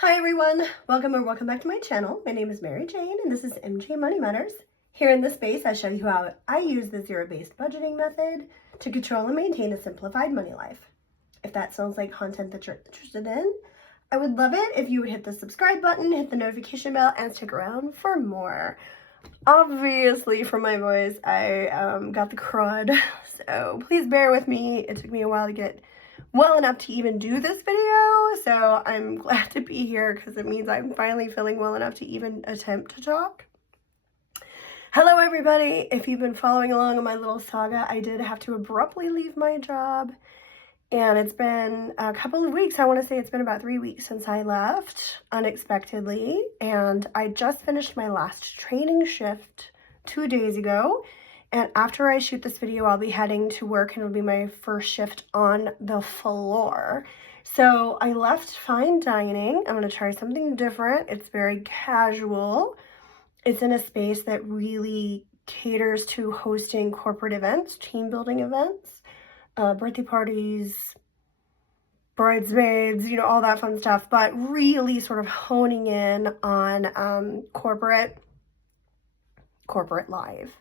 Hi everyone, welcome back to my channel. My name is Mary Jane and this is MJ Money Matters. Here in this space I show you how I use the zero-based budgeting method to control and maintain a simplified money life. If that sounds like content that you're interested in, I would love it if you would hit the subscribe button, hit the notification bell, and stick around for more. Obviously from my voice I got the crud, so please bear with me. It took me a while to get well enough to even do this video, so I'm glad to be here because it means I'm finally feeling well enough to even attempt to talk. Hello everybody. If you've been following along on my little saga, I did have to abruptly leave my job, and it's been a couple of weeks. I want to say it's been about 3 weeks since I left unexpectedly, and I just finished my last training shift 2 days ago. And after I shoot this video, I'll be heading to work and it'll be my first shift on the floor. So I left fine dining. I'm going to try something different. It's very casual. It's in a space that really caters to hosting corporate events, team building events, birthday parties, bridesmaids, you know, all that fun stuff, but really sort of honing in on corporate life.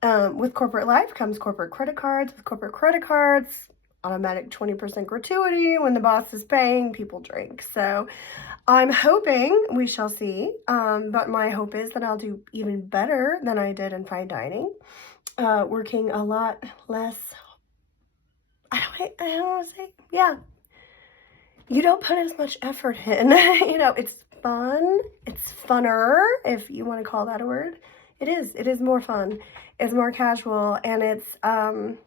With corporate life comes corporate credit cards. With corporate credit cards, automatic 20% gratuity. When the boss is paying, people drink. So I'm hoping, we shall see, but my hope is that I'll do even better than I did in fine dining, working a lot less. I don't want to say, yeah, you don't put as much effort in. You know, it's fun, it's funner, if you want to call that a word. It is more fun, it's more casual, and it's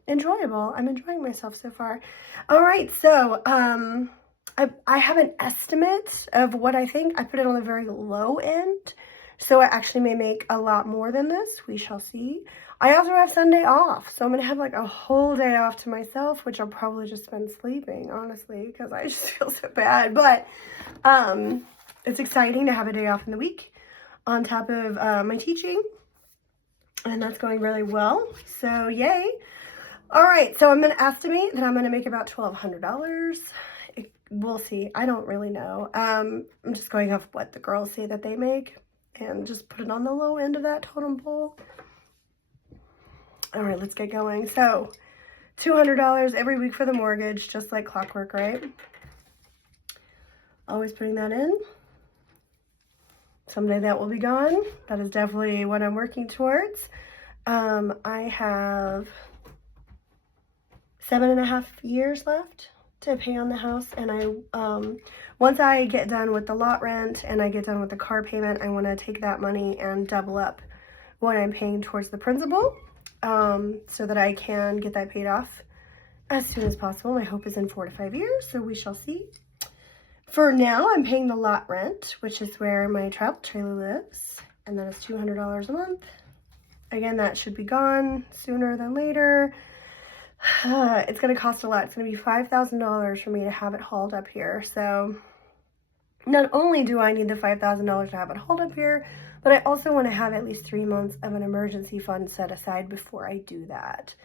enjoyable. I'm enjoying myself so far. All right, so I have an estimate of what I think. I put it on the very low end, so I actually may make a lot more than this. We shall see. I also have Sunday off, so I'm gonna have like a whole day off to myself, which I'll probably just spend sleeping, honestly, because I just feel so bad. But it's exciting to have a day off in the week on top of my teaching. And that's going really well, so yay. All right, so I'm going to estimate that I'm going to make about $1,200. We'll see. I don't really know. I'm just going off what the girls say that they make and just put it on the low end of that totem pole. All right, let's get going. So $200 every week for the mortgage, just like clockwork, right? Always putting that in. Someday that will be gone. That is definitely what I'm working towards. I have 7.5 years left to pay on the house, and I once I get done with the lot rent and I get done with the car payment, I want to take that money and double up what I'm paying towards the principal, so that I can get that paid off as soon as possible. My hope is in 4 to 5 years, so we shall see. For now, I'm paying the lot rent, which is where my travel trailer lives, and that is $200 a month. Again, that should be gone sooner than later. It's going to cost a lot. It's going to be $5,000 for me to have it hauled up here. So not only do I need the $5,000 to have it hauled up here, but I also want to have at least 3 months of an emergency fund set aside before I do that.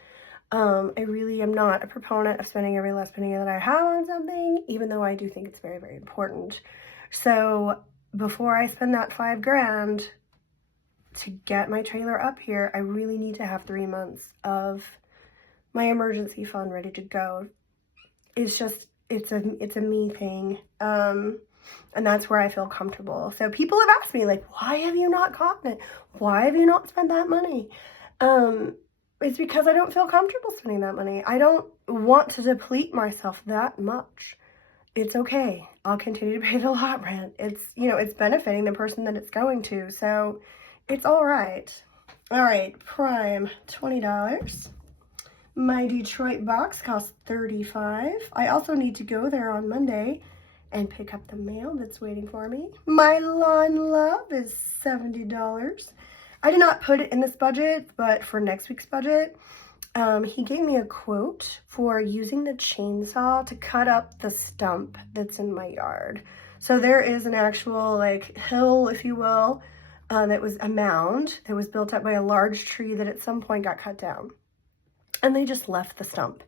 I really am not a proponent of spending every last penny that I have on something, even though I do think it's very, very important. So before I spend that $5 grand to get my trailer up here, I really need to have 3 months of my emergency fund ready to go. It's just, it's a me thing. And that's where I feel comfortable. So people have asked me, like, why have you not gotten it? Why have you not spent that money? It's because I don't feel comfortable spending that money. I don't want to deplete myself that much. It's okay. I'll continue to pay the lot rent. It's, you know, it's benefiting the person that it's going to, so it's all right. All right, Prime, $20. My Detroit box costs $35. I also need to go there on Monday and pick up the mail that's waiting for me. My Lawn Love is $70. I did not put it in this budget, but for next week's budget, he gave me a quote for using the chainsaw to cut up the stump that's in my yard. So there is an actual, like, hill, if you will, that was a mound that was built up by a large tree that at some point got cut down. And they just left the stump.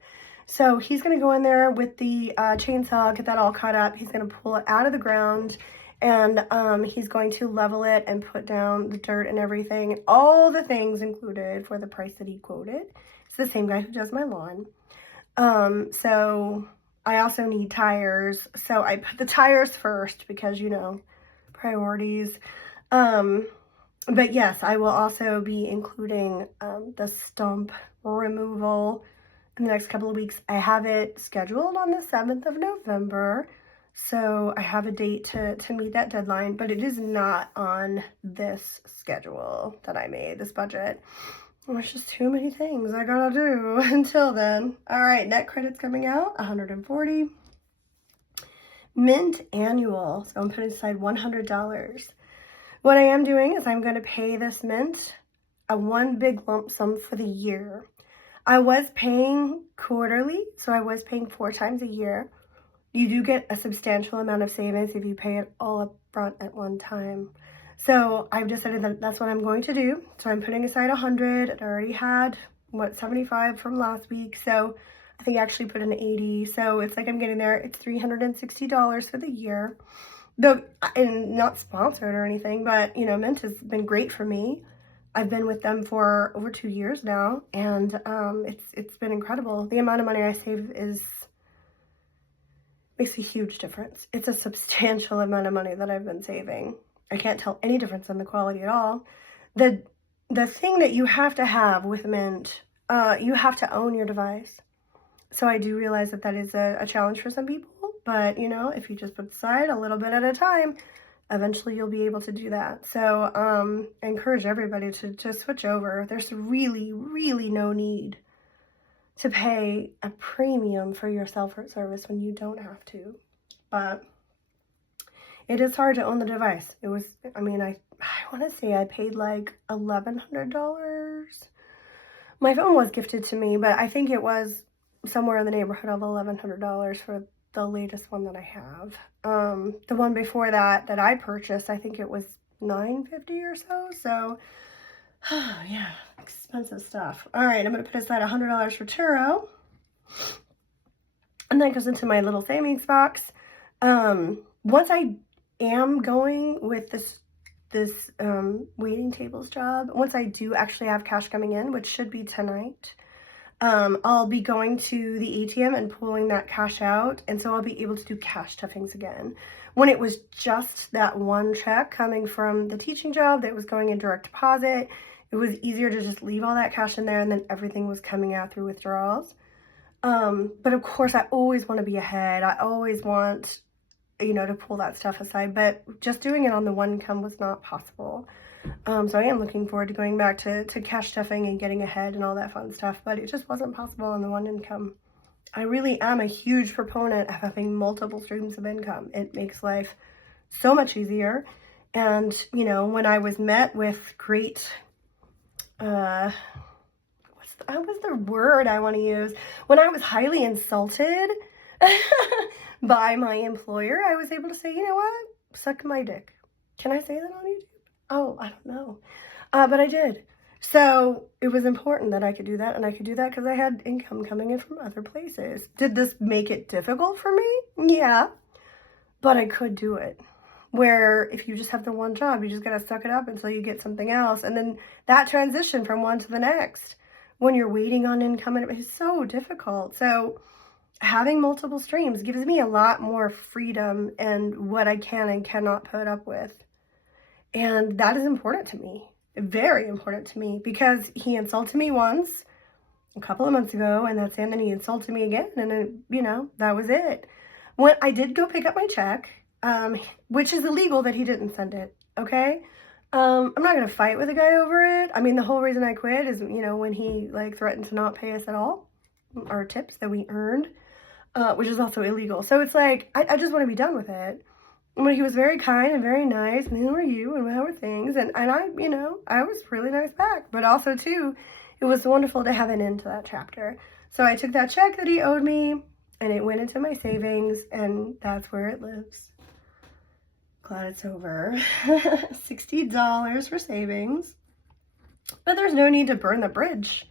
So he's going to go in there with the chainsaw, get that all cut up. He's going to pull it out of the ground, and he's going to level it and put down the dirt and everything. All the things included for the price that he quoted. It's the same guy who does my lawn. So I also need tires. So I put the tires first because, you know, priorities. But yes, I will also be including the stump removal in the next couple of weeks. I have it scheduled on the 7th of November, so I have a date to meet that deadline, but it is not on this schedule that I made, this budget. There's just too many things I gotta do until then. All right, net credit's coming out, 140. Mint annual, so I'm putting aside $100. What I am doing is I'm going to pay this Mint a one big lump sum for the year. I was paying quarterly, so I was paying 4 times a year. You do get a substantial amount of savings if you pay it all up front at one time. So I've decided that that's what I'm going to do. So I'm putting aside 100. I already had, 75 from last week. So I think I actually put in 80. So it's like I'm getting there. It's $360 for the year. Though, and not sponsored or anything, but, you know, Mint has been great for me. I've been with them for over 2 years now, and it's been incredible. The amount of money I save makes a huge difference. It's a substantial amount of money that I've been saving. I can't tell any difference in the quality at all. The thing that you have to have with Mint, you have to own your device. So I do realize that is a challenge for some people. But, you know, if you just put aside a little bit at a time, eventually you'll be able to do that. So I encourage everybody to switch over. There's really, really no need to pay a premium for your cell phone service when you don't have to. But it is hard to own the device. It was, I mean, I want to say I paid like $1,100. My phone was gifted to me, but I think it was somewhere in the neighborhood of $1,100 for the latest one that I have. The one before that I purchased, I think it was $950 or so. So, yeah, expensive stuff. All right, I'm going to put aside $100 for Turo. And that goes into my little savings box. Once I am going with this waiting tables job, once I do actually have cash coming in, which should be tonight, I'll be going to the ATM and pulling that cash out, and so I'll be able to do cash stuffings again. When it was just that one check coming from the teaching job that was going in direct deposit, it was easier to just leave all that cash in there, and then everything was coming out through withdrawals. But of course, I always want to be ahead. I always want, you know, to pull that stuff aside, but just doing it on the one income was not possible. So I am looking forward to going back to cash stuffing and getting ahead and all that fun stuff, but it just wasn't possible on the one income. I really am a huge proponent of having multiple streams of income. It makes life so much easier. And, you know, when I was met with great, what's the word I want to use? When I was highly insulted by my employer, I was able to say, you know what? Suck my dick. Can I say that on YouTube? Oh, I don't know. But I did. So it was important that I could do that, and I could do that because I had income coming in from other places. Did this make it difficult for me? Yeah, but I could do it. Where if you just have the one job, you just got to suck it up until you get something else. And then that transition from one to the next, when you're waiting on income, it's so difficult. So having multiple streams gives me a lot more freedom and what I can and cannot put up with. And that is important to me, very important to me, because he insulted me once a couple of months ago, and that's it, and then he insulted me again, and then, you know, that was it. When I did go pick up my check, which is illegal that he didn't send it, okay? I'm not going to fight with the guy over it. I mean, the whole reason I quit is, you know, when he, like, threatened to not pay us at all, our tips that we earned, which is also illegal. So it's like, I just want to be done with it. But he was very kind and very nice, and who are you, and how are things, and I, you know, I was really nice back, but also, too, it was wonderful to have an end to that chapter. So I took that check that he owed me, and it went into my savings, and that's where it lives. Glad it's over. $60 for savings, but there's no need to burn the bridge.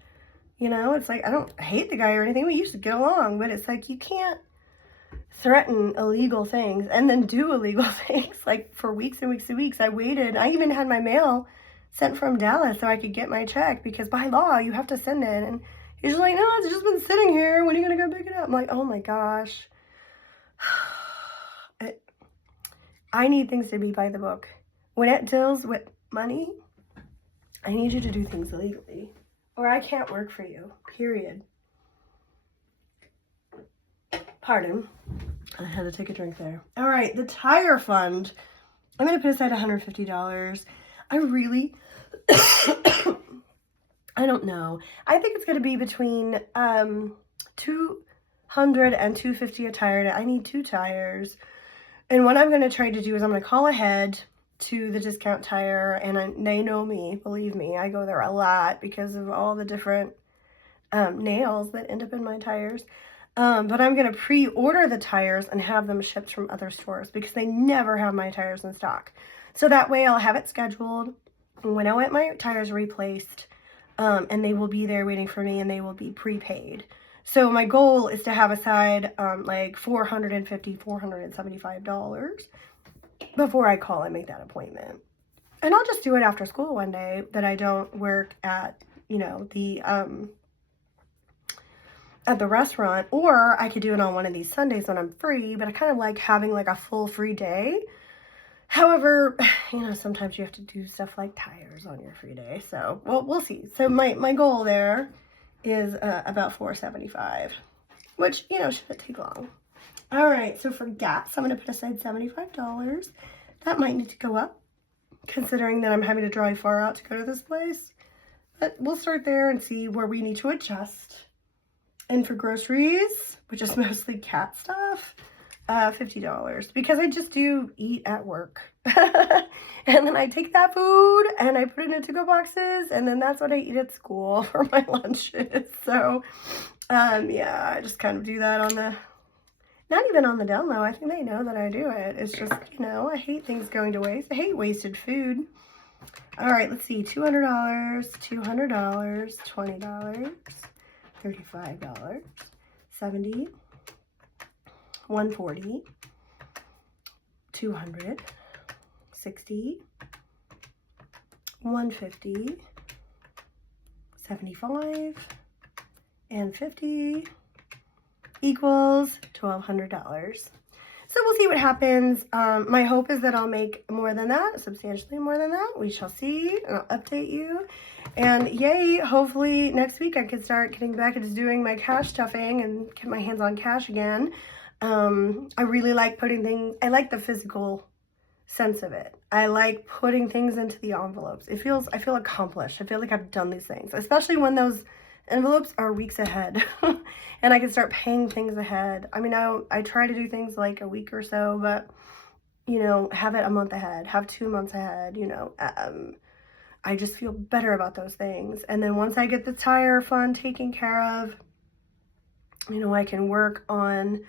You know, it's like, I don't hate the guy or anything. We used to get along, but it's like, you can't threaten illegal things and then do illegal things. Like, for weeks and weeks and weeks, I waited. I even had my mail sent from Dallas so I could get my check, because by law, you have to send it. And he's like, no, it's just been sitting here. When are you going to go pick it up? I'm like, oh my gosh. I need things to be by the book. When it deals with money, I need you to do things legally, or I can't work for you, period. Pardon. I had to take a drink there. All right, the tire fund. I'm going to put aside $150. I really, I don't know. I think it's going to be between $200 and $250 a tire. I need 2 tires. And what I'm going to try to do is I'm going to call ahead to the discount tire, and they know me, believe me. I go there a lot because of all the different nails that end up in my tires. But I'm going to pre-order the tires and have them shipped from other stores, because they never have my tires in stock. So that way I'll have it scheduled when I want my tires replaced, and they will be there waiting for me, and they will be prepaid. So my goal is to have aside like $450, $475 before I call and make that appointment. And I'll just do it after school one day that I don't work at, you know, at the restaurant, or I could do it on one of these Sundays when I'm free, but I kind of like having like a full free day. However, you know, sometimes you have to do stuff like tires on your free day. So, well, we'll see. So my goal there is about $475, which, you know, shouldn't take long. All right, so for gas, I'm going to put aside $75. That might need to go up, considering that I'm having to drive far out to go to this place. But we'll start there and see where we need to adjust. And for groceries, which is mostly cat stuff, $50, because I just do eat at work. And then I take that food and I put it in to-go boxes, and then that's what I eat at school for my lunches. So, yeah, I just kind of do that on the, not even on the down low. I think they know that I do it. It's just, you know, I hate things going to waste. I hate wasted food. All right, let's see, $200, $200, $20, $35, $70, $140, $200, $60, $150, $75, and $50 equals $1,200. So we'll see what happens. My hope is that I'll make more than that, substantially more than that. We shall see, and I'll update you. And yay, hopefully next week I can start getting back into doing my cash stuffing and get my hands on cash again. I really like putting things, I like the physical sense of it. I like putting things into the envelopes. I feel accomplished. I feel like I've done these things, especially when those envelopes are weeks ahead and I can start paying things ahead. I mean, I try to do things like a week or so, but, you know, have it a month ahead, have 2 months ahead, you know. I just feel better about those things. And then once I get the tire fund taken care of, you know, I can work on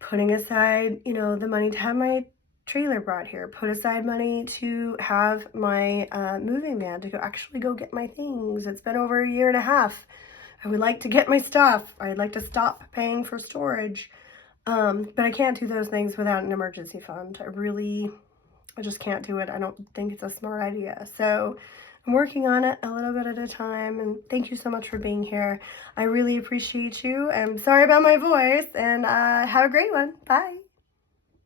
putting aside, you know, the money to have my trailer brought here, put aside money to have my moving van to actually go get my things. It's been over 1.5 years. I would like to get my stuff. I'd like to stop paying for storage. But I can't do those things without an emergency fund. I just can't do it. I don't think it's a smart idea. So I'm working on it a little bit at a time, and thank you so much for being here. I really appreciate you. I'm sorry about my voice, and have a great one. Bye.